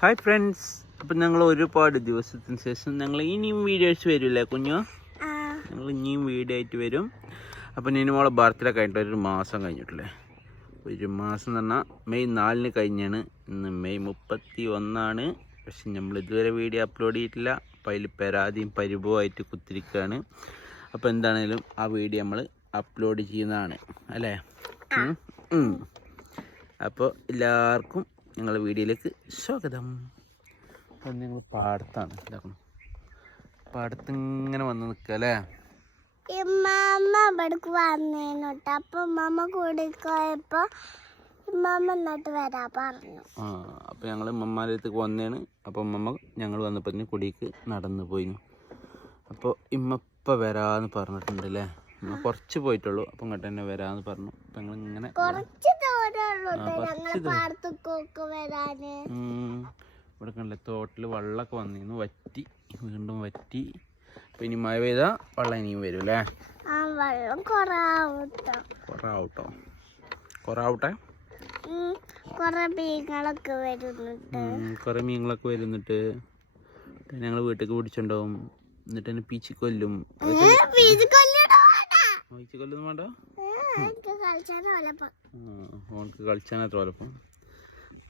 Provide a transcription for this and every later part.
Hi friends, അപ്പം ഞങ്ങൾ ഒരുപാട് ദിവസത്തിന് ശേഷം ഞങ്ങൾ ഇനിയും വീഡിയോസ് വരില്ലേ കുഞ്ഞു? ഞങ്ങൾ ഇനിയും വീഡിയോ ആയിട്ട് വരും. അപ്പം ഇനി മോളെ ബർത്ത്ഡേ കഴിഞ്ഞിട്ട് ഒരു മാസം കഴിഞ്ഞിട്ടില്ലേ? ഒരു മാസം എന്ന് പറഞ്ഞാൽ മെയ് 4 കഴിഞ്ഞാണ്. ഇന്ന് മെയ് 31. പക്ഷെ നമ്മൾ ഇതുവരെ വീഡിയോ അപ്ലോഡ് ചെയ്തിട്ടില്ല. അപ്പം അതിൽ പരാതിയും പരിഭവമായിട്ട് കുത്തിരിക്കുകയാണ്. അപ്പോൾ എന്താണേലും ആ വീഡിയോ നമ്മൾ അപ്ലോഡ് ചെയ്യുന്നതാണ് അല്ലേ? അപ്പോൾ എല്ലാവർക്കും ഞങ്ങളുടെ വീഡിയോയിലേക്ക് സ്വാഗതം. അപ്പം ഞങ്ങൾ പാടത്താണ്, ഇതാക്കണം, പാടത്ത് ഇങ്ങനെ വന്ന് നിൽക്കുക അല്ലേ? അപ്പം ഞങ്ങൾ ഉമ്മമാരുടെ അടുത്തേക്ക് വന്നതാണ്. അപ്പം ഉമ്മ ഞങ്ങൾ വന്നപ്പോൾ കുടിക്ക് നടന്നു പോയിന്. അപ്പോൾ ഇമ്മപ്പ വരാന്ന് പറഞ്ഞിട്ടുണ്ട് അല്ലേ? കുറച്ച് പോയിട്ടുള്ളൂ. അപ്പം ഇങ്ങോട്ട് തന്നെ വരാന്ന് പറഞ്ഞു. അപ്പം ഞങ്ങൾ ഇങ്ങനെ ഇവിടെ കണ്ടില്ലേ, തോട്ടിൽ വെള്ളമൊക്കെ വന്നിരുന്നു, വറ്റി, വീണ്ടും വറ്റി. അപ്പം ഇനി മഴ പെയ്താൽ വെള്ളം ഇനിയും വരും അല്ലേ? കൊറാവട്ടെ. കുറെ മീനുകളൊക്കെ വരുന്നിട്ട് ഞങ്ങൾ വീട്ടിലേക്ക് പിടിച്ചുണ്ടാവും. എന്നിട്ട് തന്നെ പീച്ചിക്കൊല്ലും. പീച്ചിക്കൊല്ലൊന്നും വേണ്ട, ഓൾക്ക് കളിച്ചാനത്ര വലപ്പം.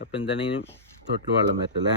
അപ്പം എന്താണെങ്കിലും തോട്ടിൽ വെള്ളം വരട്ടല്ലേ?